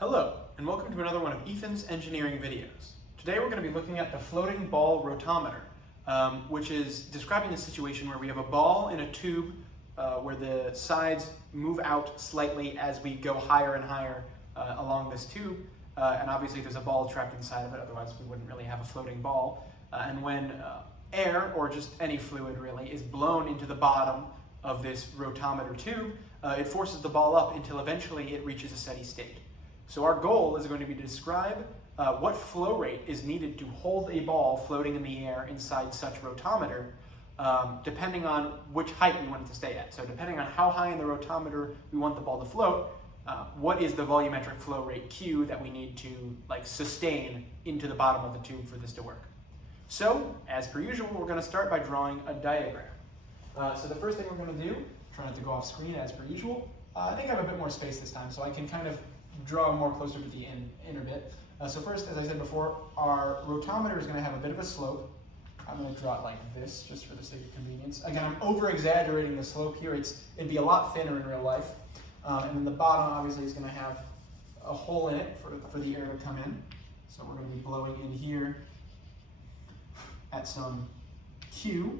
Hello, and welcome to another one of Ethan's engineering videos. Today we're going to be looking at the floating ball rotometer, which is describing a situation where we have a ball in a tube where the sides move out slightly as we go higher and higher along this tube, and obviously there's a ball trapped inside of it, otherwise we wouldn't really have a floating ball. And when air, or just any fluid really, is blown into the bottom of this rotometer tube, it forces the ball up until eventually it reaches a steady state. So our goal is going to be to describe what flow rate is needed to hold a ball floating in the air inside such rotometer, depending on which height we want it to stay at. So depending on how high in the rotometer we want the ball to float, what is the volumetric flow rate Q that we need to sustain into the bottom of the tube for this to work. So, as per usual, we're going to start by drawing a diagram. So the first thing we're going to do, try not to go off screen as per usual. I think I have a bit more space this time, so I can kind of draw more closer to the inner bit. So first, as I said before, our rotometer is going to have a bit of a slope. I'm going to draw it like this, just for the sake of convenience. Again, I'm over-exaggerating the slope here. It'd be a lot thinner in real life. And then the bottom, obviously, is going to have a hole in it for the air to come in. So we're going to be blowing in here at some Q.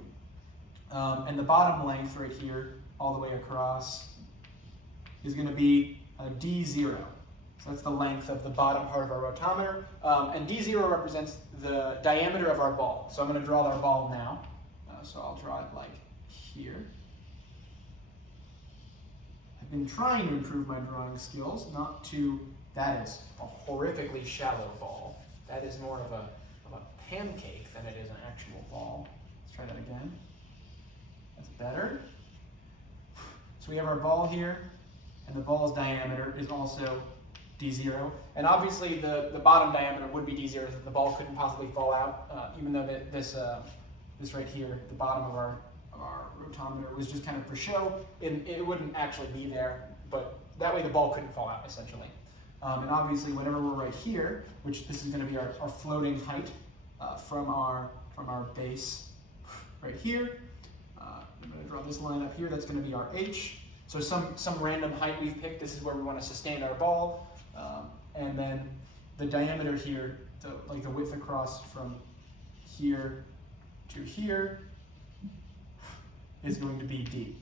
And the bottom length right here, all the way across, is going to be D0. So that's the length of the bottom part of our rotometer. And D0 represents the diameter of our ball. So I'm going to draw our ball now. So I'll draw it like here. I've been trying to improve my drawing skills, not to, that is a horrifically shallow ball. That is more of a pancake than it is an actual ball. Let's try that again. That's better. So we have our ball here, and the ball's diameter is also D0. And obviously the bottom diameter would be D0, so the ball couldn't possibly fall out, even though this right here, the bottom of our rotometer, was just kind of for show. It wouldn't actually be there, but that way the ball couldn't fall out, essentially. And obviously whenever we're right here, which this is going to be our floating height from our base right here, I'm going to draw this line up here, that's going to be our H. So some random height we've picked, this is where we want to sustain our ball. And then the diameter here, like the width across from here to here, is going to be D.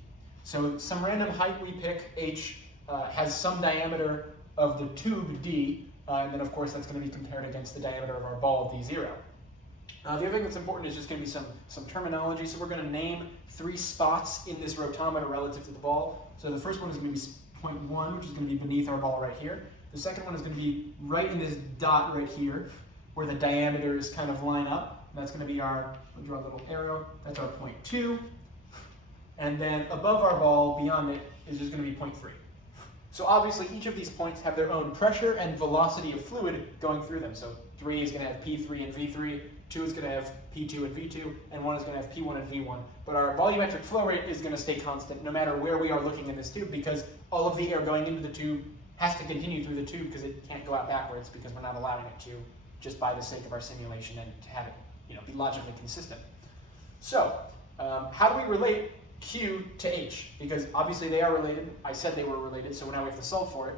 So some random height we pick, H, has some diameter of the tube D, and then of course that's going to be compared against the diameter of our ball, D0. The other thing that's important is just going to be some terminology. So we're going to name 3 spots in this rotometer relative to the ball. So the first one is going to be point 1, which is going to be beneath our ball right here. The second one is going to be right in this dot right here, where the diameters kind of line up. And that's going to be our, we'll draw a little arrow, that's our point 2. And then above our ball, beyond it, is just going to be point 3. So obviously each of these points have their own pressure and velocity of fluid going through them. So 3 is going to have P3 and V3, 2 is going to have P2 and V2, and 1 is going to have P1 and V1. But our volumetric flow rate is going to stay constant no matter where we are looking in this tube, because all of the air going into the tube has to continue through the tube because it can't go out backwards, because we're not allowing it to, just by the sake of our simulation and to have it be logically consistent. So how do we relate Q to H? Because obviously they are related. I said they were related, so now we have to solve for it.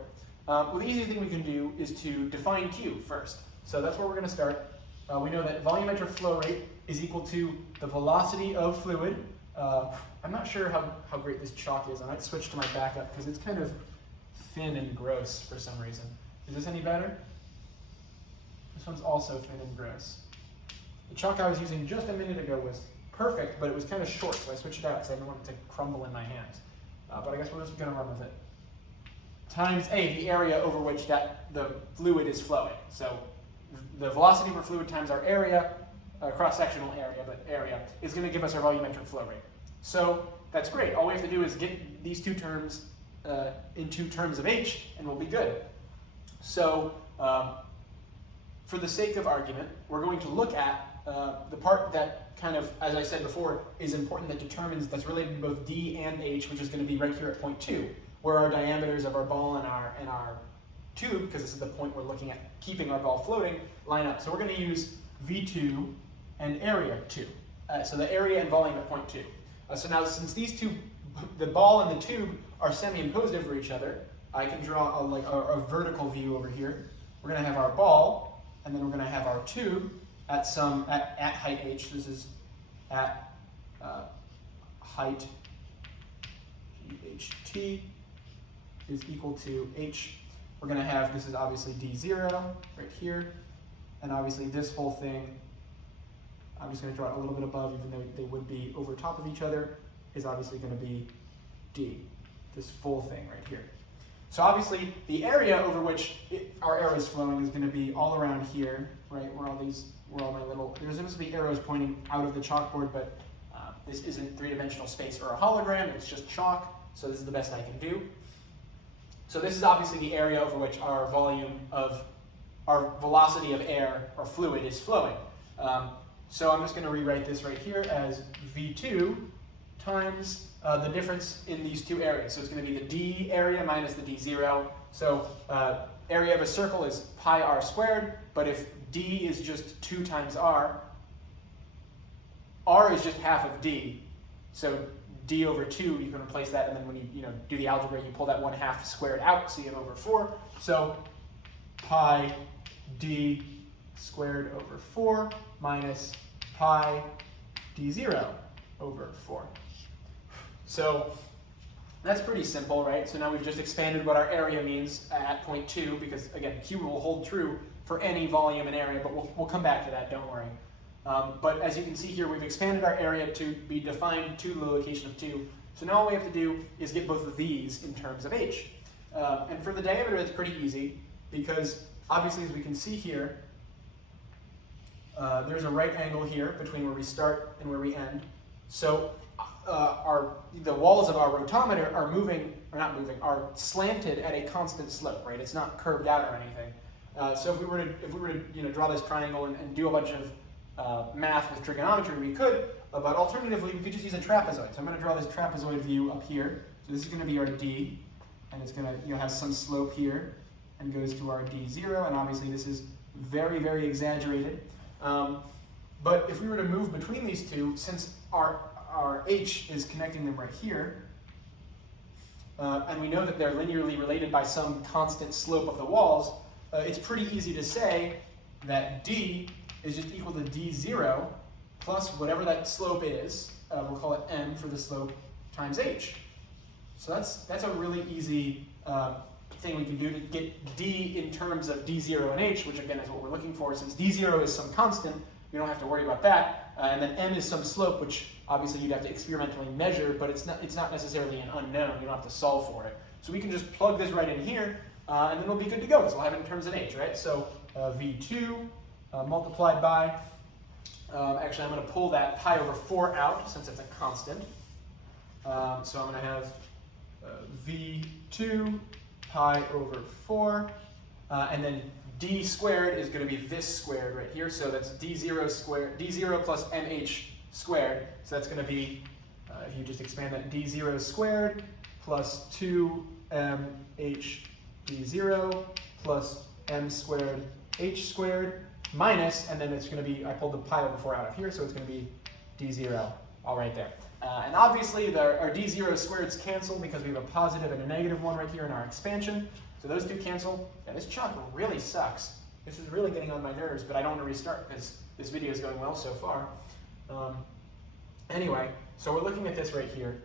Well, the easiest thing we can do is to define Q first. So that's where we're going to start. We know that volumetric flow rate is equal to the velocity of fluid. I'm not sure how great this chalk is. I might switch to my backup because it's kind of thin and gross for some reason. Is this any better? This one's also thin and gross. The chalk I was using just a minute ago was perfect, but it was kind of short, so I switched it out because I didn't want it to crumble in my hands. But I guess we're just going to run with it. Times A, the area over which the fluid is flowing. So the velocity for fluid times our area, cross-sectional area, but area, is going to give us our volumetric flow rate. So that's great. All we have to do is get these two terms into terms of H, and we'll be good. So for the sake of argument, we're going to look at the part that kind of, as I said before, is important, that's related to both D and H, which is going to be right here at point 2, where our diameters of our ball and our tube, because this is the point we're looking at keeping our ball floating, line up. So we're going to use V2 and area 2. So the area and volume at point 2. So now since these two, the ball and the tube, are semi-imposed over each other, I can draw a vertical view over here. We're going to have our ball, and then we're going to have our tube at height h. This is at height GHT is equal to h. We're going to have, this is obviously d0 right here, and obviously this whole thing, I'm just going to draw it a little bit above, even though they would be over top of each other, is obviously going to be d, this full thing right here. So obviously the area over which our arrow is flowing is going to be all around here, right, where all my little, there's supposed to be arrows pointing out of the chalkboard, but this isn't three-dimensional space or a hologram, it's just chalk, so this is the best I can do. So this is obviously the area over which our velocity of air or fluid is flowing. So I'm just going to rewrite this right here as V2 times the difference in these two areas. So it's going to be the D area minus the D0. So area of a circle is pi r squared, but if D is just 2 times r is just half of D. So D over 2, you can replace that, and then when you do the algebra, you pull that 1/2 squared out, so you have over 4. So pi D squared over 4 minus pi D0 over 4. So that's pretty simple, right? So now we've just expanded what our area means at point 2, because again, Q will hold true for any volume and area, but we'll come back to that, don't worry. But as you can see here, we've expanded our area to be defined to the location of 2. So now all we have to do is get both of these in terms of h. And for the diameter, it's pretty easy, because obviously, as we can see here, there's a right angle here between where we start and where we end. So the walls of our rotometer are are slanted at a constant slope, right? It's not curved out or anything. So if we were to draw this triangle and do a bunch of math with trigonometry, we could, but alternatively, we could just use a trapezoid. So I'm going to draw this trapezoid view up here. So this is going to be our D, and it's going to have some slope here, and goes to our D0, and obviously this is very, very exaggerated. But if we were to move between these two, since our H is connecting them right here, and we know that they're linearly related by some constant slope of the walls, it's pretty easy to say that D is just equal to D0 plus whatever that slope is, we'll call it M for the slope, times H. So that's a really easy thing we can do to get D in terms of D0 and H, which again is what we're looking for. Since D0 is some constant, we don't have to worry about that. And then M is some slope, which obviously you'd have to experimentally measure, but it's not necessarily an unknown. You don't have to solve for it. So we can just plug this right in here, and then we'll be good to go, because we'll have it in terms of H, right? So V2 multiplied by, actually I'm going to pull that pi over 4 out, since it's a constant. So I'm going to have V2 pi over 4, and then D squared is going to be this squared right here, so that's D0 squared, D0 plus MH squared, so that's going to be, if you just expand that, D0 squared plus 2MH D0 plus M squared H squared minus, and then it's going to be, I pulled the pi over 4 out of here, so it's going to be D0 all right there. And obviously our D0 squareds cancel because we have a positive and a negative one right here in our expansion. So those two cancel. Yeah, this chalk really sucks. This is really getting on my nerves, but I don't want to restart because this video is going well so far. Anyway, so we're looking at this right here.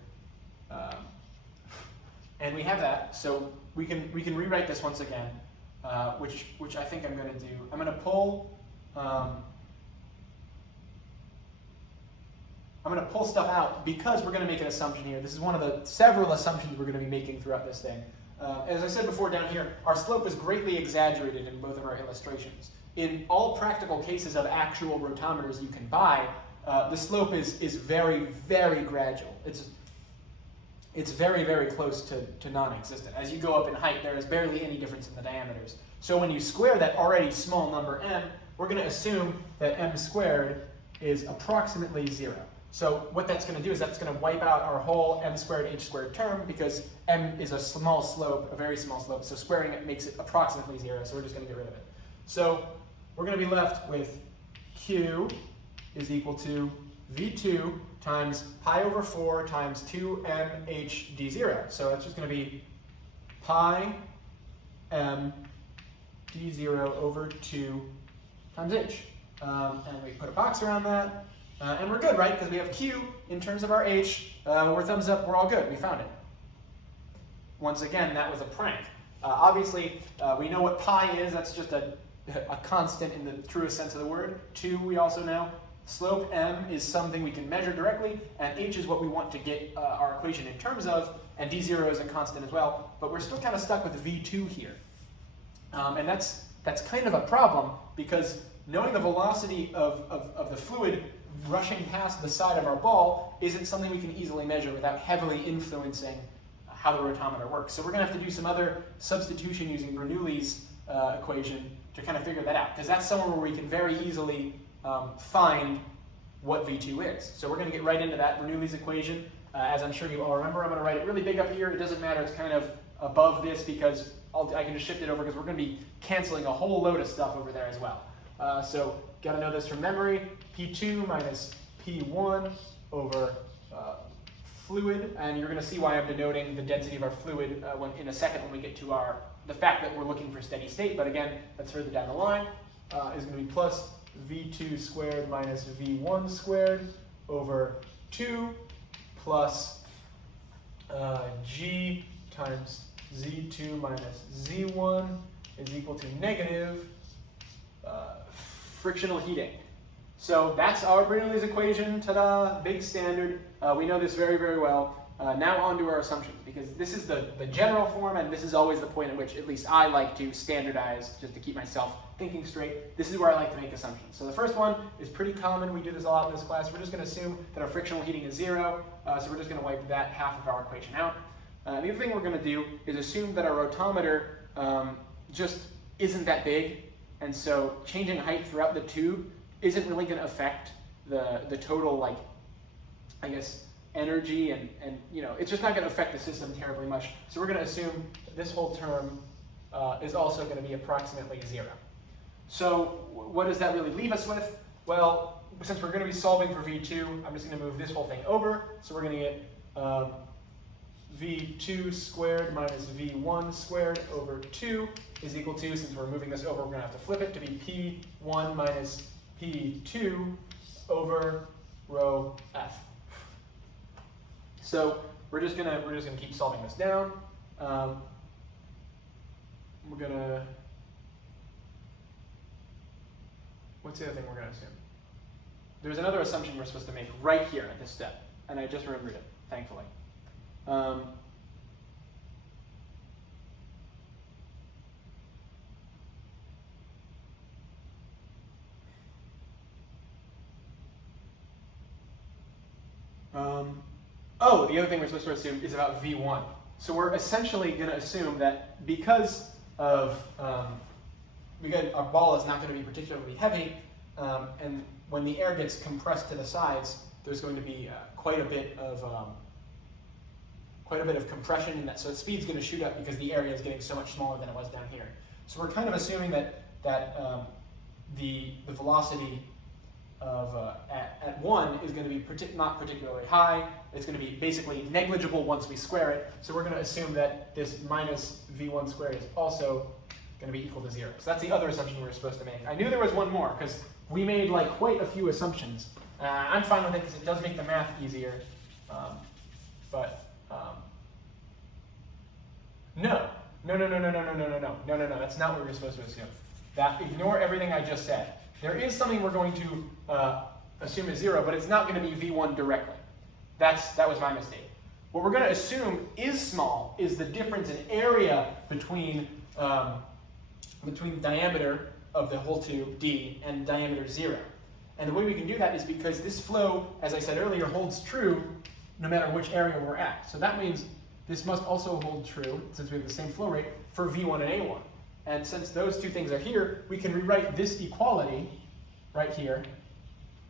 And we have that, so we can rewrite this once again, which I think I'm going to do. I'm going to pull stuff out because we're going to make an assumption here. This is one of the several assumptions we're going to be making throughout this thing. As I said before down here, our slope is greatly exaggerated in both of our illustrations. In all practical cases of actual rotometers you can buy, the slope is very, very gradual. It's very, very close to non-existent. As you go up in height, there is barely any difference in the diameters. So when you square that already small number m, we're going to assume that m squared is approximately 0. So what that's going to do is that's going to wipe out our whole m squared h squared term, because m is a small slope, a very small slope, so squaring it makes it approximately 0, so we're just going to get rid of it. So we're going to be left with q is equal to v2 times pi over 4 times 2mh d0. So it's just going to be pi m d0 over 2 times h. And we put a box around that, and we're good, right? Because we have q in terms of our h. We're thumbs up, we're all good, we found it. Once again, that was a prank. Obviously, we know what pi is. That's just a constant in the truest sense of the word. 2, we also know. Slope m is something we can measure directly, and h is what we want to get our equation in terms of, and d0 is a constant as well. But we're still kind of stuck with v2 here. And that's kind of a problem, because knowing the velocity of the fluid rushing past the side of our ball isn't something we can easily measure without heavily influencing how the rotometer works. So we're going to have to do some other substitution using Bernoulli's equation to kind of figure that out, because that's somewhere where we can very easily find what V2 is. So we're going to get right into that. Bernoulli's equation, as I'm sure you all remember, I'm going to write it really big up here. It doesn't matter, it's kind of above this because I can just shift it over because we're going to be canceling a whole load of stuff over there as well. So got to know this from memory. P2 minus P1 over fluid, and you're going to see why I'm denoting the density of our fluid in a second when we get to the fact that we're looking for steady state, but again, that's further down the line, is going to be plus V2 squared minus V1 squared over 2 plus G times Z2 minus Z1 is equal to negative frictional heating. So that's our Bernoulli's equation. Ta-da, big standard. We know this very, very well. Now on to our assumptions, because this is the general form, and this is always the point at which at least I like to standardize just to keep myself thinking straight. This is where I like to make assumptions. So the first one is pretty common. We do this a lot in this class. We're just going to assume that our frictional heating is 0. So we're just going to wipe that half of our equation out. The other thing we're going to do is assume that our rotometer just isn't that big, and so changing height throughout the tube isn't really going to affect the total, like, I guess, energy, and you know, it's just not going to affect the system terribly much. So we're going to assume that this whole term is also going to be approximately 0. So what does that really leave us with? Well, since we're going to be solving for V2, I'm just going to move this whole thing over. So we're going to get V2 squared minus V1 squared over 2 is equal to, since we're moving this over, we're going to have to flip it to be P1 minus P2 over rho F. So we're just gonna keep solving this down. What's the other thing we're gonna assume? There's another assumption we're supposed to make right here at this step, and I just remembered it, thankfully. Oh, the other thing we're supposed to assume is about V1. So we're essentially going to assume that because of our ball is not going to be particularly heavy, and when the air gets compressed to the sides, there's going to be quite a bit of compression in that. So the speed's going to shoot up because the area is getting so much smaller than it was down here. So we're kind of assuming that the velocity of at 1 is going to be not particularly high. It's going to be basically negligible once we square it. So we're going to assume that this minus V1 squared is also going to be equal to 0. So that's the other assumption we were supposed to make. I knew there was one more because we made like quite a few assumptions. I'm fine with it because it does make the math easier. No, that's not what we're supposed to assume. Ignore everything I just said. There is something we're going to assume is 0, but it's not going to be V1 directly. That was my mistake. What we're going to assume is small is the difference in area between the diameter of the whole tube, d, and diameter 0. And the way we can do that is because this flow, as I said earlier, holds true no matter which area we're at. So that means this must also hold true, since we have the same flow rate, for V1 and A1. And since those two things are here, we can rewrite this equality right here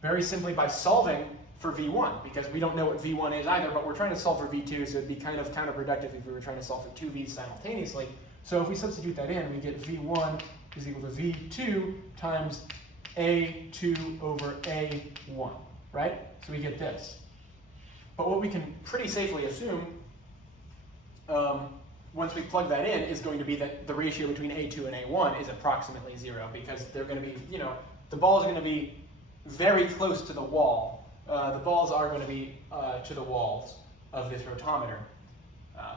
very simply by solving for V1, because we don't know what V1 is either, but we're trying to solve for V2, so it'd be kind of counterproductive if we were trying to solve for two V's simultaneously. So if we substitute that in, we get V1 is equal to V2 times A2 over A1, right? So we get this. But what we can pretty safely assume once we plug that in, is going to be that the ratio between A2 and A1 is approximately 0, because they're going to be, the ball is going to be very close to the wall. The balls are going to be to the walls of this rotometer.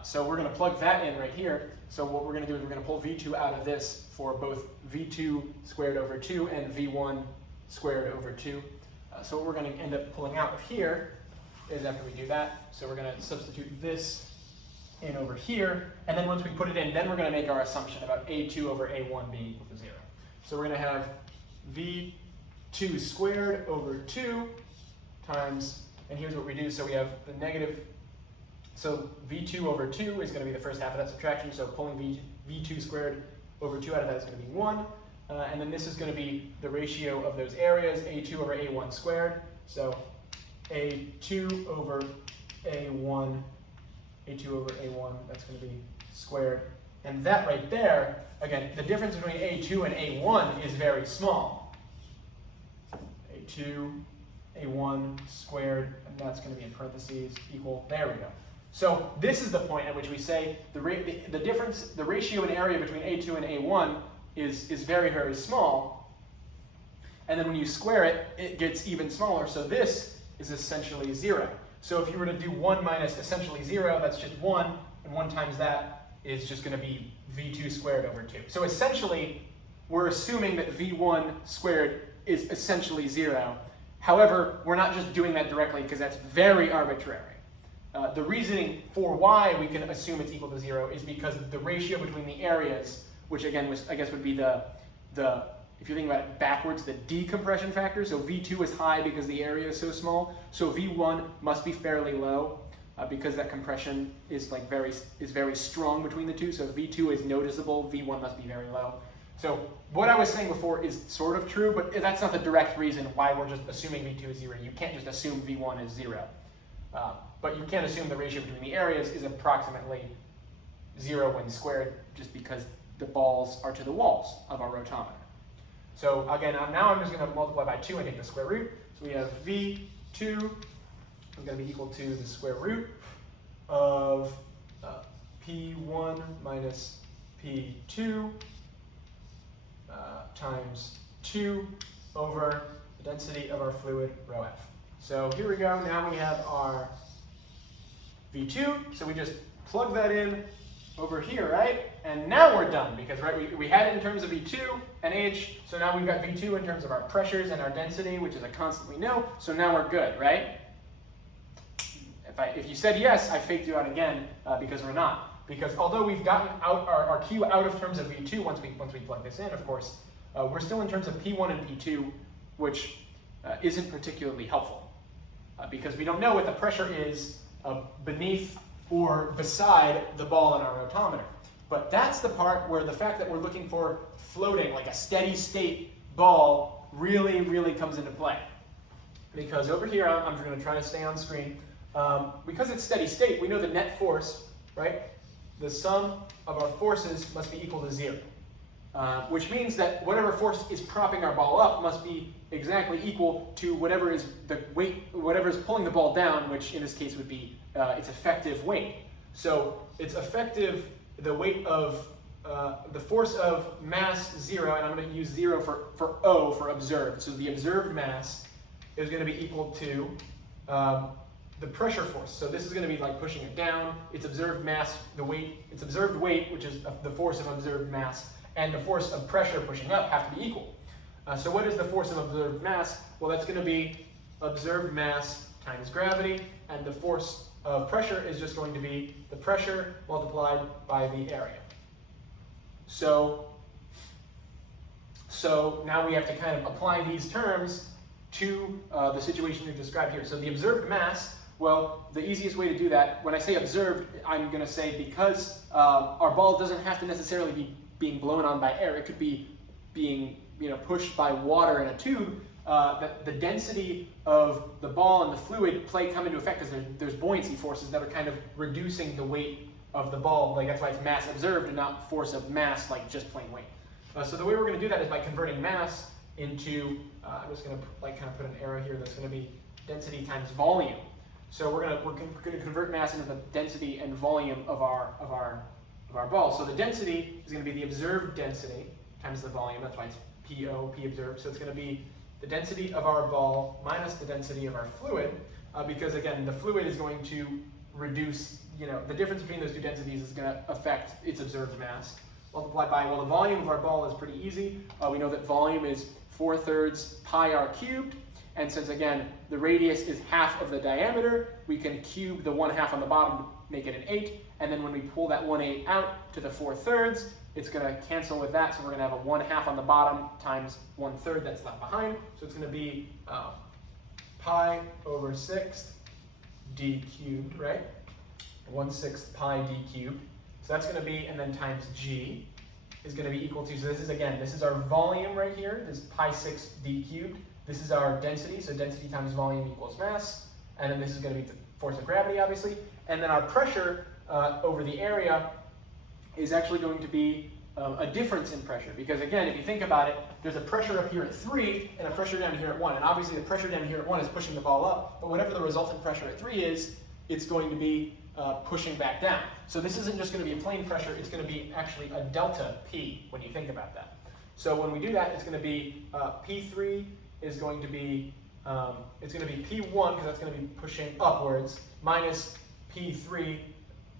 So we're going to plug that in right here. So what we're going to do is we're going to pull V2 out of this for both V2 squared over 2 and V1 squared over 2. So what we're going to end up pulling out of here is, after we do that, so we're going to substitute this in over here, and then once we put it in, then we're going to make our assumption about A2 over A1 being equal to 0. So we're going to have V2 squared over 2 times, and here's what we do. So we have the negative, so V2 over 2 is going to be the first half of that subtraction, so pulling V2 squared over 2 out of that is going to be 1. And then this is going to be the ratio of those areas, A2 over A1 squared. So A2 over A1, that's going to be squared. And that right there, again, the difference between A2 and A1 is very small. A2, A1 squared, and that's going to be in parentheses, equal, there we go. So this is the point at which we say the difference, the ratio in area between A2 and A1 is very, very small. And then when you square it, it gets even smaller. So this is essentially 0. So if you were to do 1 minus essentially 0, that's just 1, and 1 times that is just going to be V2 squared over 2. So essentially, we're assuming that V1 squared is essentially 0. However, we're not just doing that directly because that's very arbitrary. The reasoning for why we can assume it's equal to 0 is because the ratio between the areas, which again I guess would be the if you think about it backwards, the decompression factor. So V2 is high because the area is so small. So V1 must be fairly low because that compression is very strong between the two. So if V2 is noticeable, V1 must be very low. So what I was saying before is sort of true, but that's not the direct reason why we're just assuming V2 is 0. You can't just assume V1 is 0. But you can assume the ratio between the areas is approximately 0 when squared, just because the balls are to the walls of our rotometer. So again, now I'm just going to multiply by 2 and take the square root. So we have V2 is going to be equal to the square root of P1 minus P2 times 2 over the density of our fluid, rho f. So here we go. Now we have our V2. So we just plug that in over here, right? And now we're done because, right, we had it in terms of V2 and H, so now we've got V2 in terms of our pressures and our density, which is a constant we know, so now we're good, right? If you said yes, I faked you out again because we're not. Because although we've gotten out our Q out of terms of V2 once we plug this in, of course, we're still in terms of P1 and P2, which isn't particularly helpful because we don't know what the pressure is beneath or beside the ball in our rotometer. But that's the part where the fact that we're looking for floating, like a steady state ball, really, really comes into play. Because over here, I'm just going to try to stay on screen. Because it's steady state, we know the net force, right? The sum of our forces must be equal to 0. Which means that whatever force is propping our ball up must be exactly equal to whatever is the weight, whatever is pulling the ball down, which in this case would be its effective weight. So it's effective, the weight of the force of mass 0, and I'm going to use 0 for O for observed. So the observed mass is going to be equal to the pressure force. So this is going to be like pushing it down. Its observed mass, the weight, its observed weight, which is the force of observed mass, and the force of pressure pushing up have to be equal. So what is the force of observed mass? Well, that's going to be observed mass times gravity, and the force of pressure is just going to be the pressure multiplied by the area. So now we have to kind of apply these terms to the situation we've described here. So the observed mass, well, the easiest way to do that, when I say observed, I'm going to say because our ball doesn't have to necessarily be being blown on by air, it could be being pushed by water in a tube, that the density of the ball and the fluid come into effect because there's buoyancy forces that are kind of reducing the weight of the ball. Like that's why it's mass observed and not force of mass, like just plain weight. So the way we're going to do that is by converting mass into, I'm just going to kind of put an arrow here that's going to be density times volume. So we're going to convert mass into the density and volume of our of our ball. So the density is going to be the observed density times the volume. That's why it's PO, P observed. So it's going to be the density of our ball minus the density of our fluid, because again, the fluid is going to reduce, the difference between those two densities is going to affect its observed mass. Multiplied by, well, the volume of our ball is pretty easy. We know that volume is 4/3 pi r cubed. And since, again, the radius is half of the diameter, we can cube the 1/2 on the bottom to make it an 8. And then when we pull that 1/8 out to the 4/3, it's going to cancel with that. So we're going to have a 1/2 on the bottom times 1/3 that's left behind. So it's going to be pi over 6 d cubed, right? 1/6 pi d cubed. So that's going to be, and then times g is going to be equal to, so this is our volume right here, this pi 6 d cubed. This is our density, so density times volume equals mass. And then this is going to be the force of gravity, obviously. And then our pressure over the area is actually going to be a difference in pressure. Because again, if you think about it, there's a pressure up here at 3 and a pressure down here at 1. And obviously the pressure down here at 1 is pushing the ball up, but whatever the resultant pressure at 3 is, it's going to be pushing back down. So this isn't just going to be a plain pressure, it's going to be actually a delta P when you think about that. So when we do that, it's going to be P3 is going to be, it's going to be P1 because that's going to be pushing upwards, minus P3,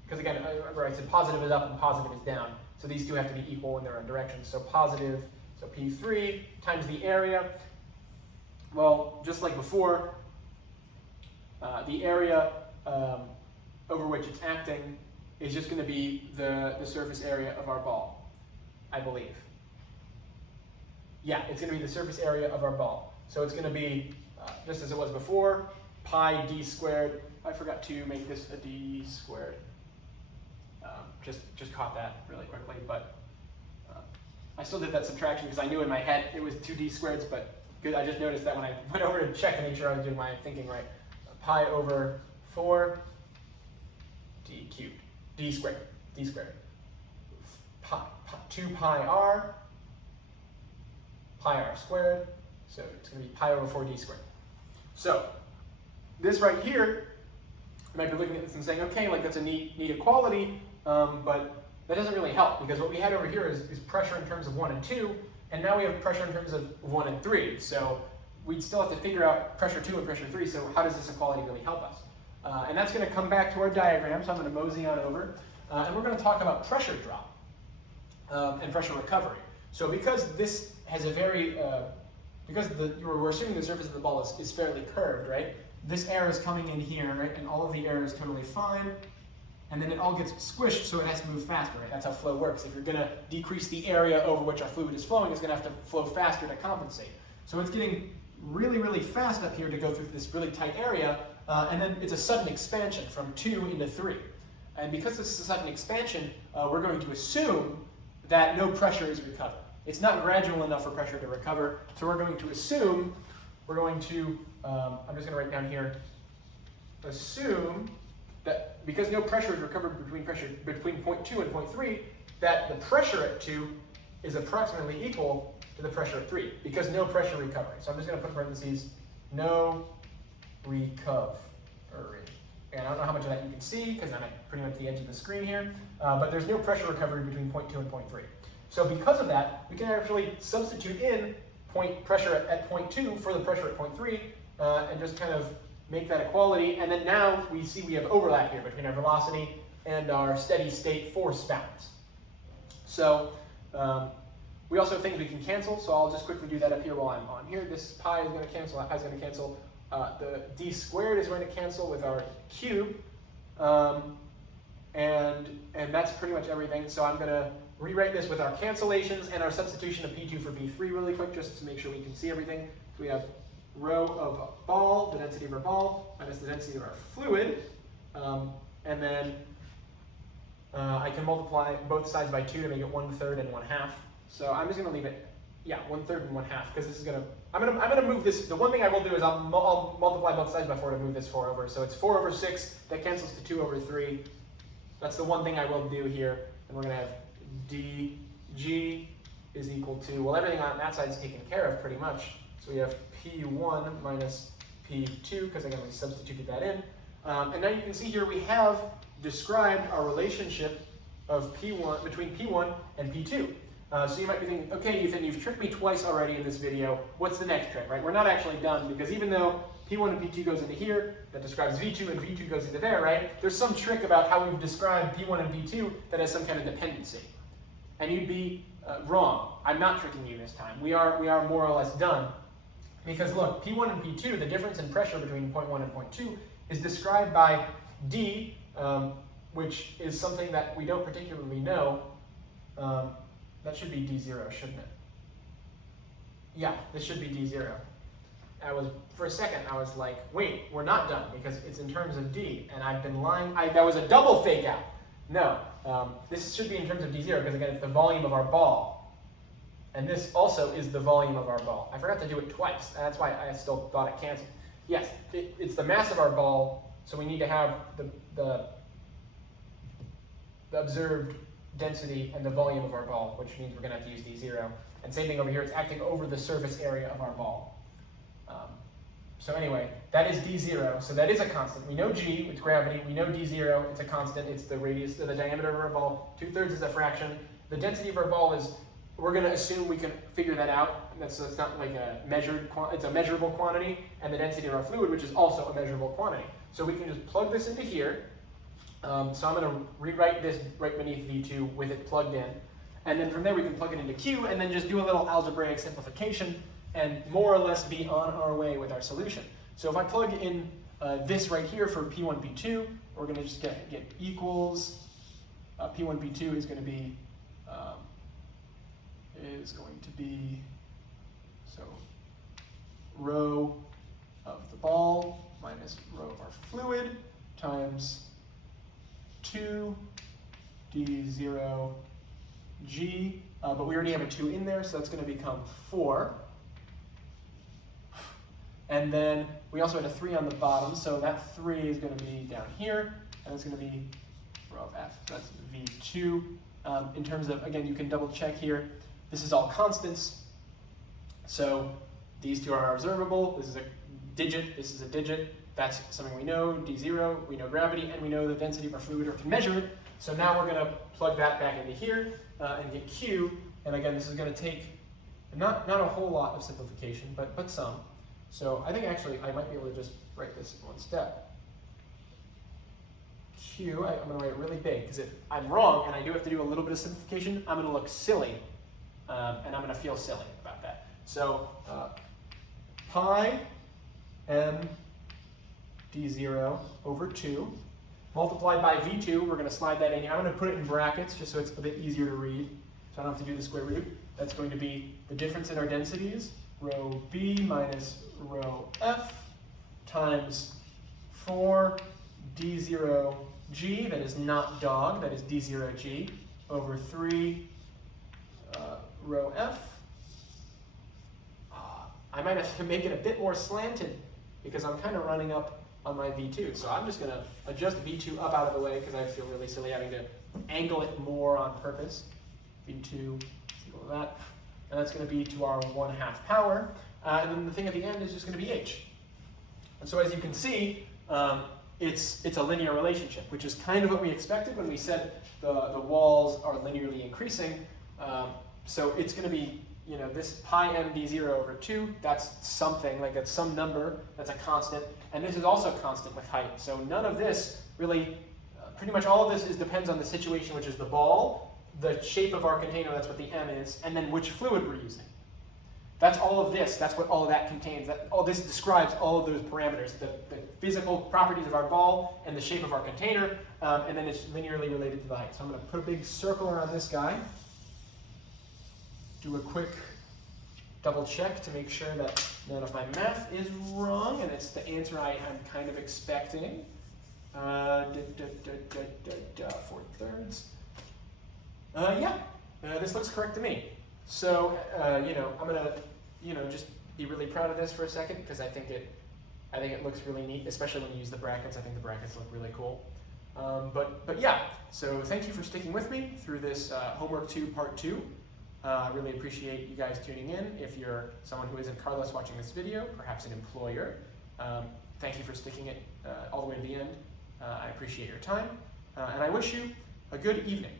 because again, remember I said positive is up and positive is down. So these two have to be equal in their own directions. So positive, so P3 times the area. Well, just like before, the area over which it's acting is just going to be the surface area of our ball, I believe. Yeah, it's going to be the surface area of our ball. So it's going to be, just as it was before, pi d squared. I forgot to make this a d squared. Just caught that really quickly, but I still did that subtraction because I knew in my head it was 2d squareds, but good, I just noticed that when I went over to check to make sure I was doing my thinking right. Pi over 4 d cubed, d squared, 2 pi r squared, so it's going to be pi over 4d squared. So this right here, you might be looking at this and saying, okay, like that's a neat equality, but that doesn't really help because what we had over here is pressure in terms of 1 and 2, and now we have pressure in terms of 1 and 3. So we'd still have to figure out pressure 2 and pressure 3, so how does this equality really help us? And that's going to come back to our diagram, so I'm going to mosey on over, and we're going to talk about pressure drop and pressure recovery. So because this has a very, we're assuming the surface of the ball is fairly curved, right? This air is coming in here, right? And all of the air is totally fine. And then it all gets squished, so it has to move faster, right? That's how flow works. If you're going to decrease the area over which our fluid is flowing, it's going to have to flow faster to compensate. So it's getting really, really fast up here to go through this really tight area, and then it's a sudden expansion from 2 into 3. And because this is a sudden expansion, we're going to assume that no pressure is recovered. It's not gradual enough for pressure to recover, so we're going to assume, I'm just going to write down here, assume that because no pressure is recovered between point 2 and point 3, that the pressure at 2 is approximately equal to the pressure at 3, because no pressure recovery. So I'm just going to put in parentheses, no recovery. And I don't know how much of that you can see, because I'm at pretty much the edge of the screen here, but there's no pressure recovery between point 2 and point 3. So because of that, we can actually substitute in pressure at point 2 for the pressure at point 3, and just kind of make that equality. And then now we see we have overlap here between our velocity and our steady state force balance. So we also have things we can cancel, so I'll just quickly do that up here while I'm on here. This pi is going to cancel, that pi is going to cancel. The d squared is going to cancel with our cube, and that's pretty much everything. So I'm going to rewrite this with our cancellations and our substitution of P2 for P3 really quick, just to make sure we can see everything. So we have rho of ball, the density of our ball, minus the density of our fluid, and then I can multiply both sides by 2 to make it 1/3 and 1/2. So I'm just going to leave it, 1/3 and 1/2, because this is going to, I'm going to move this. The one thing I will do is I'll multiply both sides by 4 to move this 4 over. So it's 4 over 6, that cancels to 2 over 3. That's the one thing I will do here, and we're going to have dg is equal to, well, everything on that side is taken care of pretty much. So we have P1 minus P2, because again we substituted that in. And now you can see here we have described our relationship of P1 between P1 and P2. So you might be thinking, okay, Ethan, you've tricked me twice already in this video. What's the next trick, right? We're not actually done, because even though P1 and P2 goes into here, that describes V2, and V2 goes into there, right? There's some trick about how we've described P1 and P2 that has some kind of dependency. And you'd be wrong. I'm not tricking you this time. We are more or less done. Because look, P1 and P2, the difference in pressure between point 1 and point 2 is described by D, which is something that we don't particularly know. That should be D0, shouldn't it? Yeah, this should be D0. For a second, I was like, wait, we're not done, because it's in terms of D, and I've been lying. That was a double fake out. No, this should be in terms of D0, because again, it's the volume of our ball. And this also is the volume of our ball. I forgot to do it twice. That's why I still thought it canceled. Yes, it's the mass of our ball, so we need to have the observed density and the volume of our ball, which means we're going to have to use D0. And same thing over here, it's acting over the surface area of our ball. So anyway, that is D0, so that is a constant. We know G, it's gravity. We know D0, it's a constant. It's the radius, the diameter of our ball. 2/3 is a fraction. The density of our ball is, we're going to assume we can figure that out. It's not like a measured, it's a measurable quantity. And the density of our fluid, which is also a measurable quantity. So we can just plug this into here. So I'm going to rewrite this right beneath V2 with it plugged in. And then from there we can plug it into Q and then just do a little algebraic simplification and more or less be on our way with our solution. So if I plug in this right here for P1, P2, we're going to just get equals. P1, P2 is going to be, so rho of the ball minus rho of our fluid times 2 D0 G, but we already have a 2 in there, so that's going to become 4. And then we also had a 3 on the bottom, so that 3 is going to be down here, and it's going to be rho of F. So that's V2. In terms of, again, you can double check here. This is all constants. So these two are observable. This is a digit. This is a digit. That's something we know. D0, we know gravity, and we know the density of our fluid, or can measure it. So now we're going to plug that back into here and get Q. And again, this is going to take not a whole lot of simplification, but some. So I think actually I might be able to just write this in one step. Q, I'm going to write it really big, because if I'm wrong and I do have to do a little bit of simplification, I'm going to look silly, and I'm going to feel silly about that. So pi m d0 over 2 multiplied by V2, we're going to slide that in here. I'm going to put it in brackets just so it's a bit easier to read, so I don't have to do the square root. That's going to be the difference in our densities, rho B minus rho F times 4 D0 G, that is not dog, that is D0 G, over 3 rho F. I might have to make it a bit more slanted because I'm kind of running up on my V2. So I'm just going to adjust V2 up out of the way because I feel really silly having to angle it more on purpose. V2 is equal to that. And that's going to be to our 1/2 power. And then the thing at the end is just going to be h. And so as you can see, it's a linear relationship, which is kind of what we expected when we said the walls are linearly increasing. So it's going to be, this pi m d0 over 2, that's something, like that's some number, that's a constant. And this is also constant with height. So none of this really, pretty much all of this depends on the situation, which is the ball, the shape of our container, that's what the m is, and then which fluid we're using. That's all of this, that's what all of that contains. All this describes all of those parameters, the physical properties of our ball and the shape of our container, and then it's linearly related to the height. So I'm going to put a big circle around this guy, do a quick double check to make sure that none of my math is wrong, and it's the answer I am kind of expecting. 4/3. This looks correct to me. So, I'm gonna, just be really proud of this for a second because I think it looks really neat, especially when you use the brackets. I think the brackets look really cool. But yeah, so thank you for sticking with me through this homework 2 part 2. I really appreciate you guys tuning in. If you're someone who isn't Carlos watching this video, perhaps an employer, thank you for sticking it all the way to the end. I appreciate your time, and I wish you a good evening.